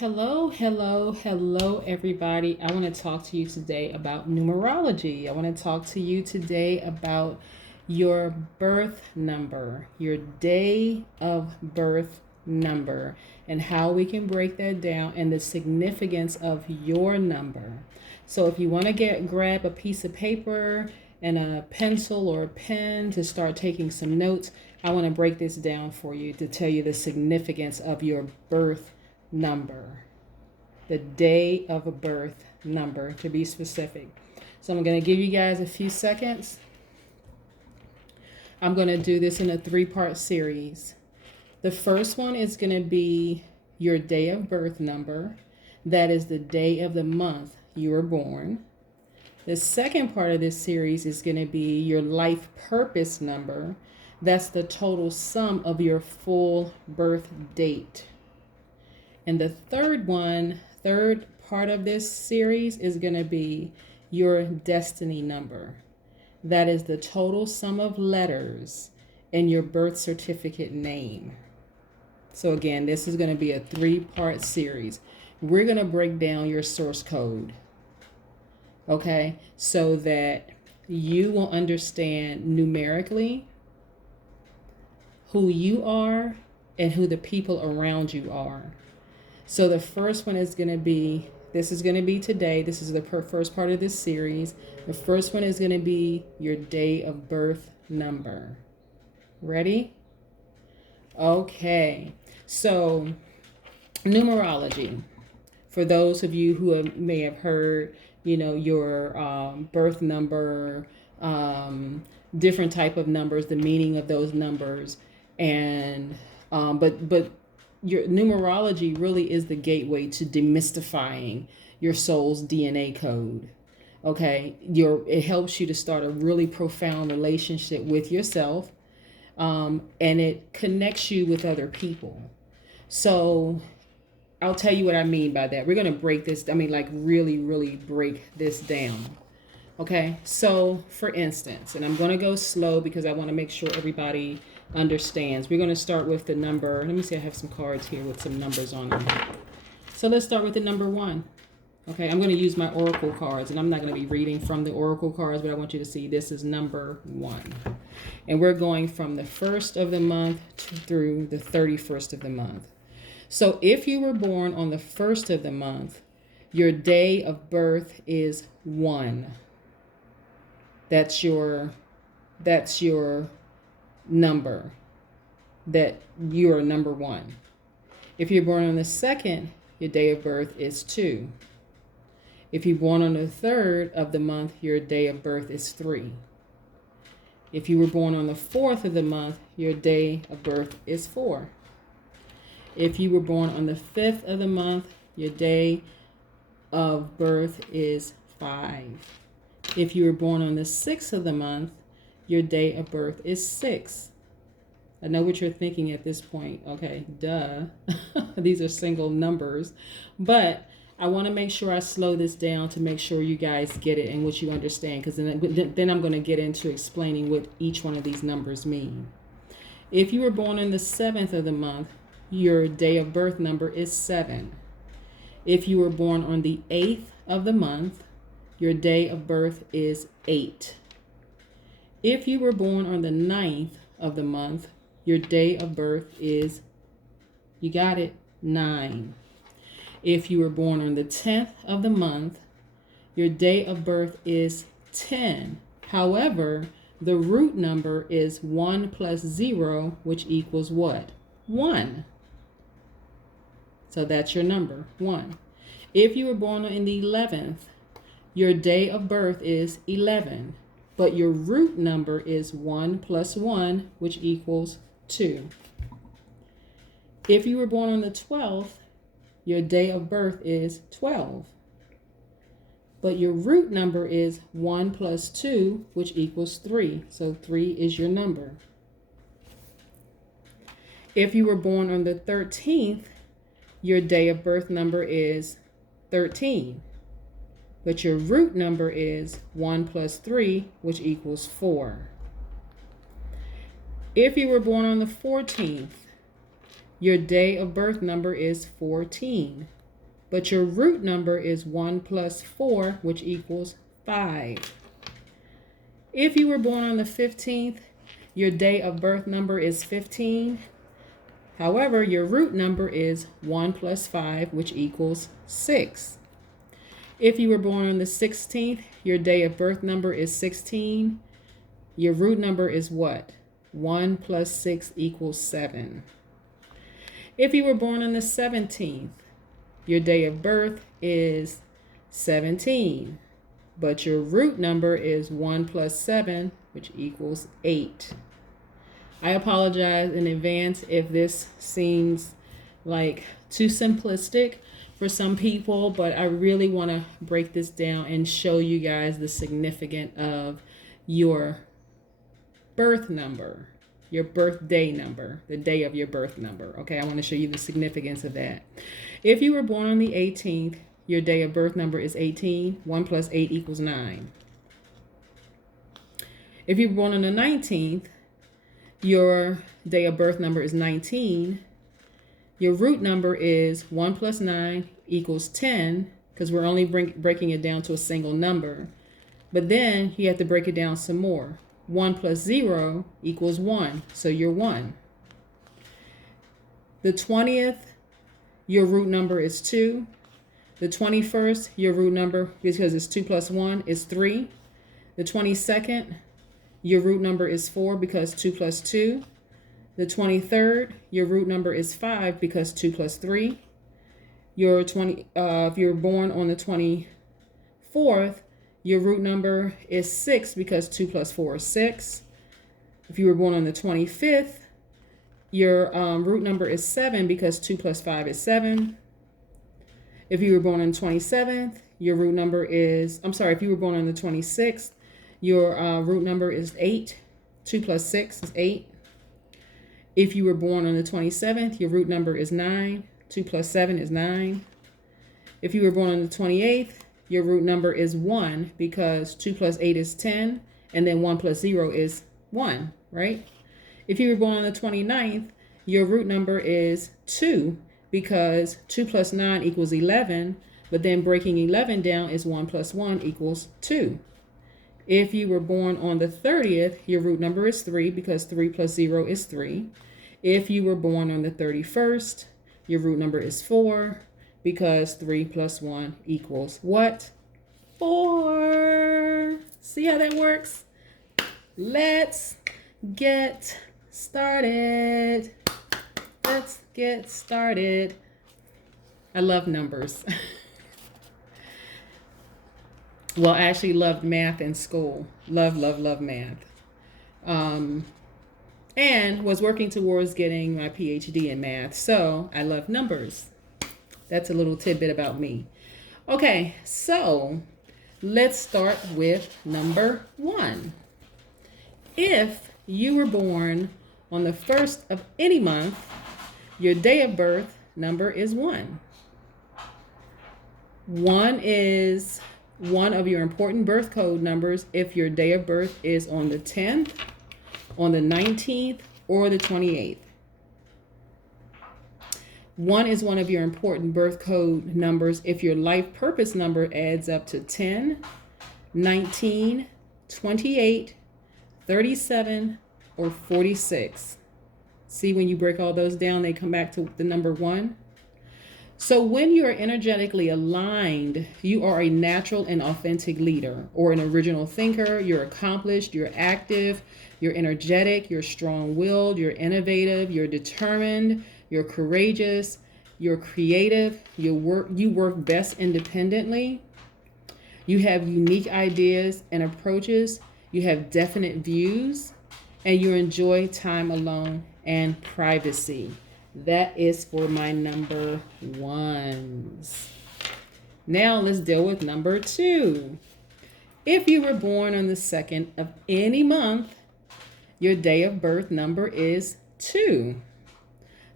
Hello, everybody. I want to talk to you today about numerology. I want to talk to you today about your birth number, your day of birth number, and how we can break that down and the significance of your number. So if you want to grab a piece of paper and a pencil or a pen to start taking some notes, I want to break this down for you to tell you the significance of your birth number, the day of a birth number to be specific. So I'm going to give you guys a few seconds. I'm going to do this in a 3-part series. The first one is going to be your day of birth number. That is the day of the month you were born. The second part of this series is going to be your life purpose number. That's the total sum of your full birth date. And the third part of this series is going to be your destiny number. That is the total sum of letters in your birth certificate name. So again, this is going to be a 3-part series. We're going to break down your source code, okay, so that you will understand numerically who you are and who the people around you are. So the first one is going to be, this is going to be today. This is the first part of this series. The first one is going to be your day of birth number. Ready? Okay. So numerology. For those of you who may have heard, your birth number, different type of numbers, the meaning of those numbers, and but your numerology really is the gateway to demystifying your soul's DNA code. Okay, it helps you to start a really profound relationship with yourself, and it connects you with other people. So I'll tell you what I mean by that. We're going to break this, really break this down. Okay, so for instance, and I'm going to go slow because I want to make sure everybody understands. We're going to start with the number. Let me see, I have some cards here with some numbers on them. So let's start with the number 1. Okay, I'm going to use my oracle cards, and I'm not going to be reading from the oracle cards, but I want you to see this is number 1. And we're going from the 1st of the month through the 31st of the month. So if you were born on the 1st of the month, your day of birth is 1. That's your number, that you are number 1. If you're born on the 2nd, your day of birth is 2. If you're born on the 3rd of the month, your day of birth is 3. If you were born on the 4th of the month, your day of birth is 4. If you were born on the 5th of the month, your day of birth is 5. If you were born on the 6th of the month, your day of birth is 6. I know what you're thinking at this point. Okay, duh. These are single numbers. But I want to make sure I slow this down to make sure you guys get it and what you understand. Because then I'm going to get into explaining what each one of these numbers mean. If you were born on the 7th of the month, your day of birth number is 7. If you were born on the 8th of the month, your day of birth is 8. If you were born on the 9th of the month, your day of birth is, you got it, 9. If you were born on the 10th of the month, your day of birth is 10. However, the root number is 1 plus 0, which equals what? 1. So that's your number, 1. If you were born in the 11th, your day of birth is 11. But your root number is 1 plus 1, which equals 2. If you were born on the 12th, your day of birth is 12. But your root number is 1 plus 2, which equals 3. So 3 is your number. If you were born on the 13th, your day of birth number is 13. But your root number is 1 plus 3, which equals 4. If you were born on the 14th, your day of birth number is 14. but your root number is 1 plus 4, which equals 5. If you were born on the 15th, your day of birth number is 15. However, your root number is 1 plus 5, which equals 6. If you were born on the 16th, your day of birth number is 16. Your root number is what? 1 plus 6 equals 7. If you were born on the 17th, your day of birth is 17, but your root number is 1 plus 7, which equals 8. I apologize in advance if this seems like too simplistic for some people, but I really want to break this down and show you guys the significance of your birth number, your birthday number, the day of your birth number. Okay, I want to show you the significance of that. If you were born on the 18th, your day of birth number is 18. 1 plus 8 equals 9. If you were born on the 19th, your day of birth number is 19. Your root number is 1 plus 9 equals 10, because we're only breaking it down to a single number. But then you have to break it down some more. 1 plus 0 equals 1, so you're 1. The 20th, your root number is 2. The 21st, your root number, because it's 2 plus 1, is 3. The 22nd, your root number is 4 because 2 plus 2. The 23rd, your root number is 5 because 2 plus 3. If you're born on the 24th, your root number is 6 because 2 plus 4 is 6. If you were born on the 25th, your root number is 7 because 2 plus 5 is 7. If you were born on the 27th, your root number is, if you were born on the 26th, your root number is 8. 2 plus 6 is 8. If you were born on the 27th, your root number is 9. 2 plus 7 is 9. If you were born on the 28th, your root number is 1 because 2 plus 8 is 10, and then 1 plus 0 is 1, right? If you were born on the 29th, your root number is 2 because 2 plus 9 equals 11, but then breaking 11 down is 1 plus 1 equals 2. If you were born on the 30th, your root number is 3 because 3 plus 0 is 3. If you were born on the 31st, your root number is 4 because 3 plus 1 equals what? 4. See how that works? Let's get started. Let's get started. I love numbers. Well, I actually loved math in school. Love math. And was working towards getting my PhD in math. So I love numbers. That's a little tidbit about me. Okay, so let's start with number 1. If you were born on the 1st of any month, your day of birth number is 1. 1 is one of your important birth code numbers if your day of birth is on the 10th, on the 19th, or the 28th. 1 is one of your important birth code numbers if your life purpose number adds up to 10, 19, 28, 37, or 46. See, when you break all those down, they come back to the number 1. So when you are energetically aligned, you are a natural and authentic leader or an original thinker. You're accomplished, you're active, you're energetic, you're strong-willed, you're innovative, you're determined, you're courageous, you're creative, you work best independently. You have unique ideas and approaches. You have definite views, and you enjoy time alone and privacy. That is for my number 1s. Now let's deal with number 2. If you were born on the 2nd of any month, your day of birth number is 2.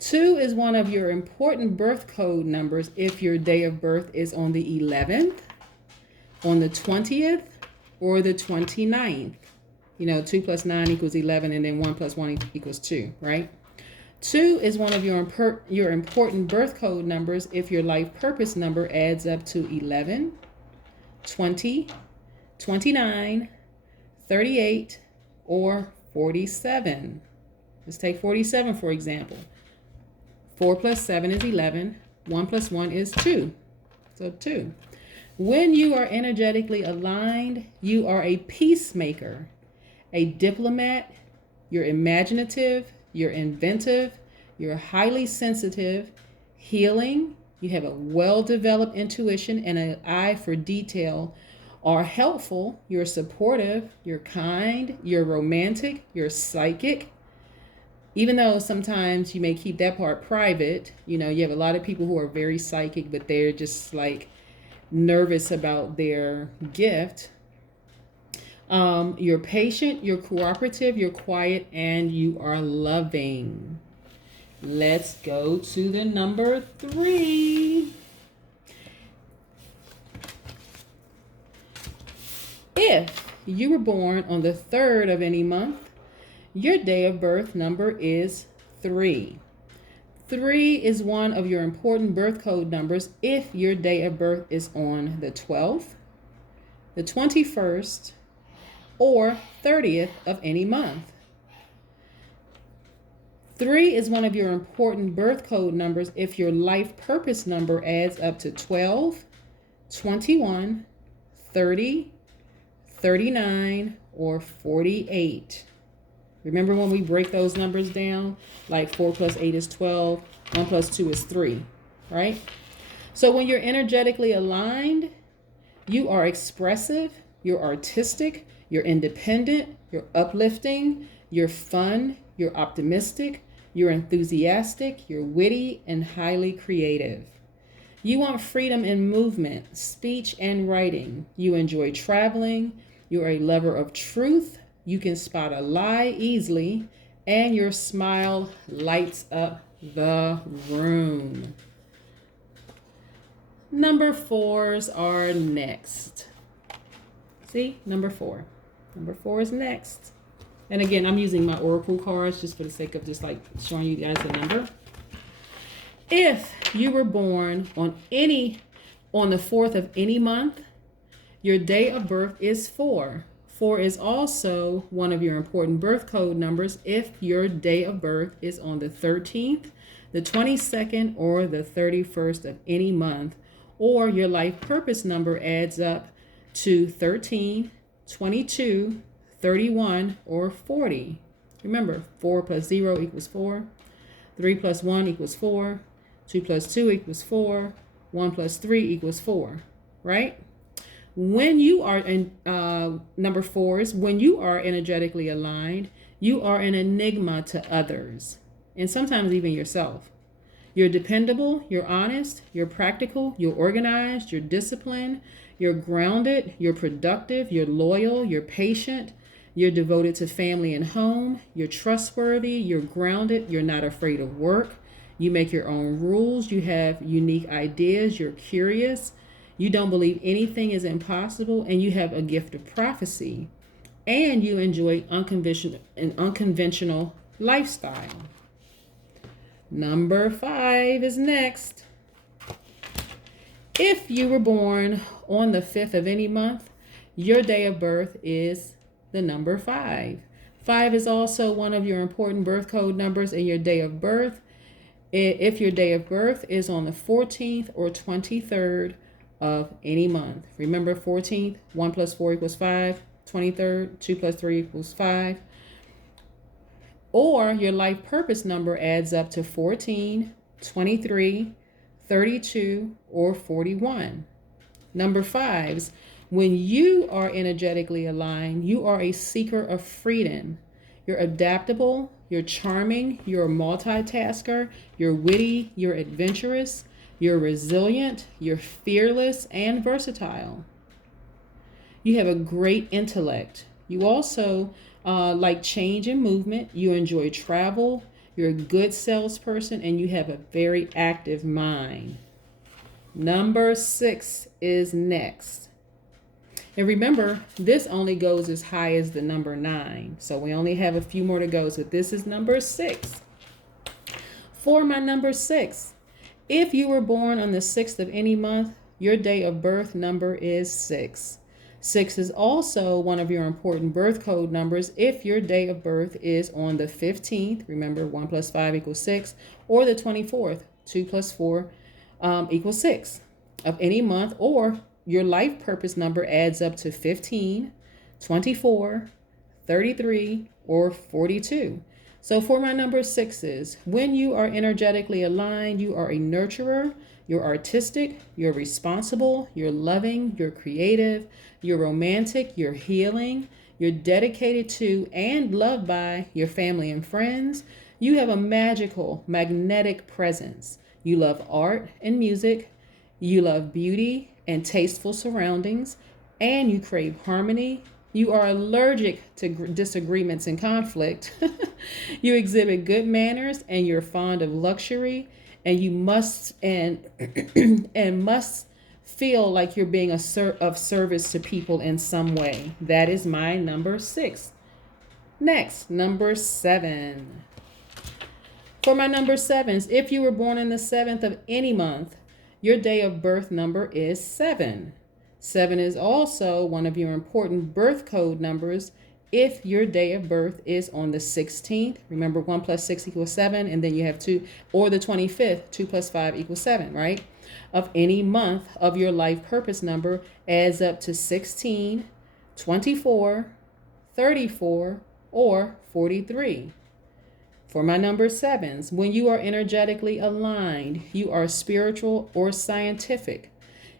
2 is one of your important birth code numbers if your day of birth is on the 11th, on the 20th, or the 29th. 2 plus 9 equals 11, and then 1 plus 1 equals 2, right? 2 is one of your important birth code numbers if your life purpose number adds up to 11, 20, 29, 38, or 47. Let's take 47 for example. 4 plus 7 is 11. 1 plus 1 is 2. So 2. When you are energetically aligned, you are a peacemaker, a diplomat, you're imaginative, you're inventive, you're highly sensitive, healing, you have a well-developed intuition and an eye for detail, are helpful, you're supportive, you're kind, you're romantic, you're psychic. Even though sometimes you may keep that part private, you have a lot of people who are very psychic, but they're just like nervous about their gift. You're patient, you're cooperative, you're quiet, and you are loving. Let's go to the number 3. If you were born on the 3rd of any month, your day of birth number is 3. 3 is one of your important birth code numbers if your day of birth is on the 12th, the 21st, or 30th of any month. 3 is one of your important birth code numbers if your life purpose number adds up to 12, 21, 30, 39, or 48. Remember when we break those numbers down? Like 4 plus 8 is 12, 1 plus 2 is 3, right? So when you're energetically aligned, you are expressive, you're artistic, you're independent, you're uplifting, you're fun, you're optimistic, you're enthusiastic, you're witty, and highly creative. You want freedom in movement, speech, and writing. You enjoy traveling. You're a lover of truth. You can spot a lie easily, and your smile lights up the room. Number 4s are next. See, number 4. Number 4 is next. And again, I'm using my oracle cards just for the sake of just like showing you guys the number. If you were born on the 4th of any month, your day of birth is 4. 4 is also one of your important birth code numbers if your day of birth is on the 13th, the 22nd, or the 31st of any month, or your life purpose number adds up to 13, 22, 31, or 40. Remember, 4 plus 0 equals 4. 3 plus 1 equals 4. 2 plus 2 equals 4. 1 plus 3 equals 4, right? When you are in number 4s, when you are energetically aligned, you are an enigma to others and sometimes even yourself. You're dependable, you're honest, you're practical, you're organized, you're disciplined, you're grounded, you're productive, you're loyal, you're patient, you're devoted to family and home, you're trustworthy, you're grounded, you're not afraid of work, you make your own rules, you have unique ideas, you're curious, you don't believe anything is impossible, and you have a gift of prophecy, and you enjoy an unconventional lifestyle. Number 5 is next. If you were born on the 5th of any month, your day of birth is the number 5. 5 is also one of your important birth code numbers in your day of birth. If your day of birth is on the 14th or 23rd of any month. Remember 14th, 1 plus 4 equals 5. 23rd, 2 plus 3 equals 5. Or your life purpose number adds up to 14, 23, 32, or 41. Number 5s, when you are energetically aligned, you are a seeker of freedom. You're adaptable, you're charming, you're a multitasker, you're witty, you're adventurous, you're resilient, you're fearless, and versatile. You have a great intellect. You also like change and movement. You enjoy travel. You're a good salesperson, and you have a very active mind. Number 6 is next. And remember, this only goes as high as the number 9. So we only have a few more to go. So this is number 6. For my number 6, if you were born on the 6th of any month, your day of birth number is 6. 6 is also one of your important birth code numbers if your day of birth is on the 15th. Remember, 1 plus 5 equals 6, or the 24th. 2 plus 4 equals 6 of any month, or your life purpose number adds up to 15, 24, 33, or 42. So for my number 6s, when you are energetically aligned, you are a nurturer, you're artistic, you're responsible, you're loving, you're creative, you're romantic, you're healing, you're dedicated to and loved by your family and friends. You have a magical, magnetic presence. You love art and music, you love beauty and tasteful surroundings, and you crave harmony. You are allergic to disagreements and conflict. You exhibit good manners and you're fond of luxury, and you must and must feel like you're being of service to people in some way. That is my number 6. Next, number 7. For my number 7s, if you were born on the 7th of any month, your day of birth number is 7. 7 is also one of your important birth code numbers if your day of birth is on the 16th. Remember, 1 plus 6 equals 7, and then you have 2, or the 25th, 2 plus 5 equals 7, right? Of any month of your life purpose number adds up to 16, 24, 34, or 43. For my number 7s, when you are energetically aligned, you are spiritual or scientific.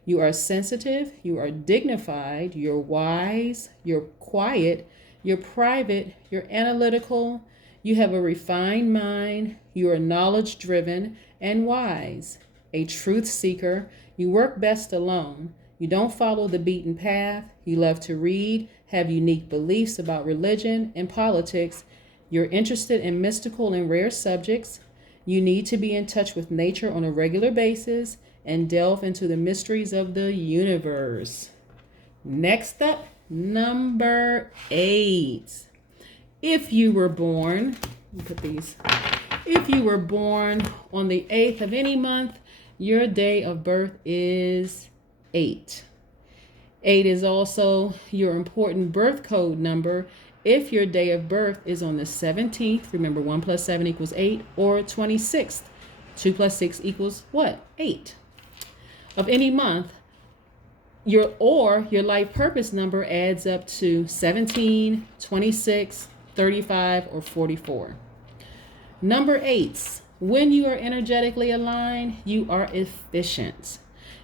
You are sensitive, you are dignified, you're wise, you're quiet, you're private, you're analytical, you have a refined mind, you are knowledge driven and wise, a truth seeker, you work best alone, you don't follow the beaten path, you love to read, have unique beliefs about religion and politics, you're interested in mystical and rare subjects, you need to be in touch with nature on a regular basis, and delve into the mysteries of the universe. Next up, number 8. If you were born on the 8th of any month, your day of birth is 8. 8 is also your important birth code number if your day of birth is on the 17th. Remember, 1 plus 7 equals 8, or 26th. 2 plus 6 equals what? 8. Of any month, your life purpose number adds up to 17, 26, 35, or 44. Number 8s, when you are energetically aligned, you are efficient.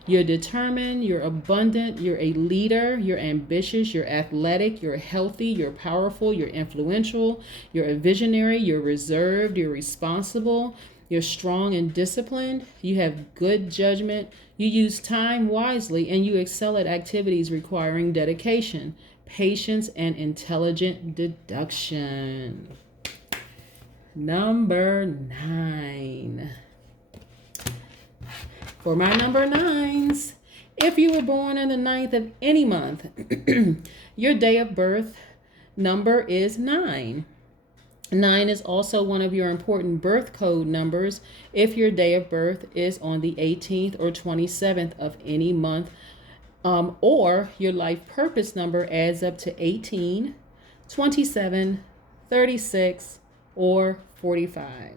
You're determined, you're abundant, you're a leader, you're ambitious, you're athletic, you're healthy, you're powerful, you're influential, you're a visionary, you're reserved, you're responsible, you're strong and disciplined, you have good judgment, you use time wisely, and you excel at activities requiring dedication, patience, and intelligent deduction. Number 9. For my number 9s, if you were born on the 9th of any month, your day of birth number is 9. 9 is also one of your important birth code numbers if your day of birth is on the 18th or 27th of any month, or your life purpose number adds up to 18, 27, 36, or 45.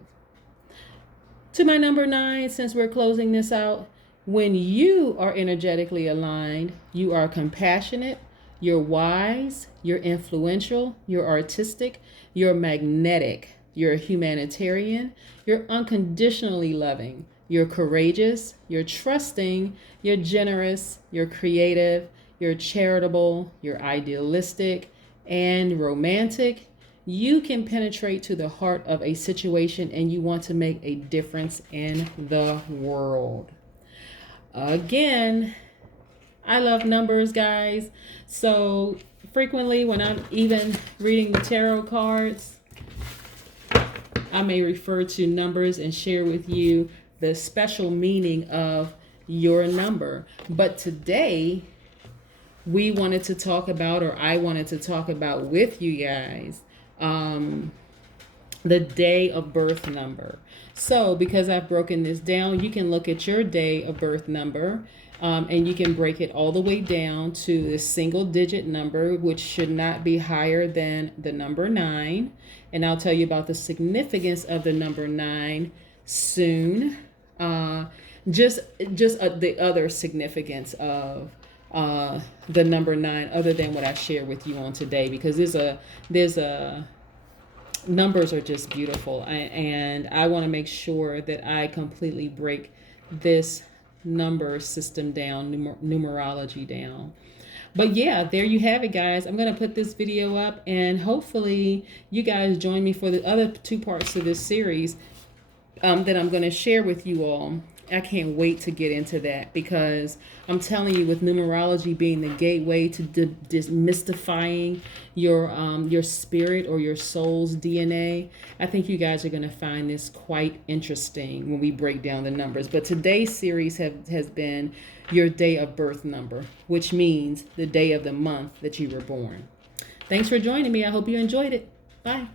To my number 9, since we're closing this out, when you are energetically aligned, you are compassionate, you're wise, you're influential, you're artistic, you're magnetic, you're humanitarian, you're unconditionally loving, you're courageous, you're trusting, you're generous, you're creative, you're charitable, you're idealistic, and romantic. You can penetrate to the heart of a situation and you want to make a difference in the world. Again, I love numbers, guys. So frequently when I'm even reading the tarot cards, I may refer to numbers and share with you the special meaning of your number. But today, I wanted to talk about with you guys, the day of birth number. So because I've broken this down, you can look at your day of birth number, and you can break it all the way down to the single digit number, which should not be higher than the number 9. And I'll tell you about the significance of the number 9 soon. Just the other significance of the number 9, other than what I share with you on today, because there's a numbers are just beautiful, and I want to make sure that I completely break this number system down, numerology down. But yeah, there you have it, guys. I'm going to put this video up, and hopefully you guys join me for the other 2 parts of this series that I'm going to share with you all. I can't wait to get into that, because I'm telling you, with numerology being the gateway to demystifying your spirit or your soul's DNA, I think you guys are going to find this quite interesting when we break down the numbers. But today's series has been your day of birth number, which means the day of the month that you were born. Thanks for joining me. I hope you enjoyed it. Bye.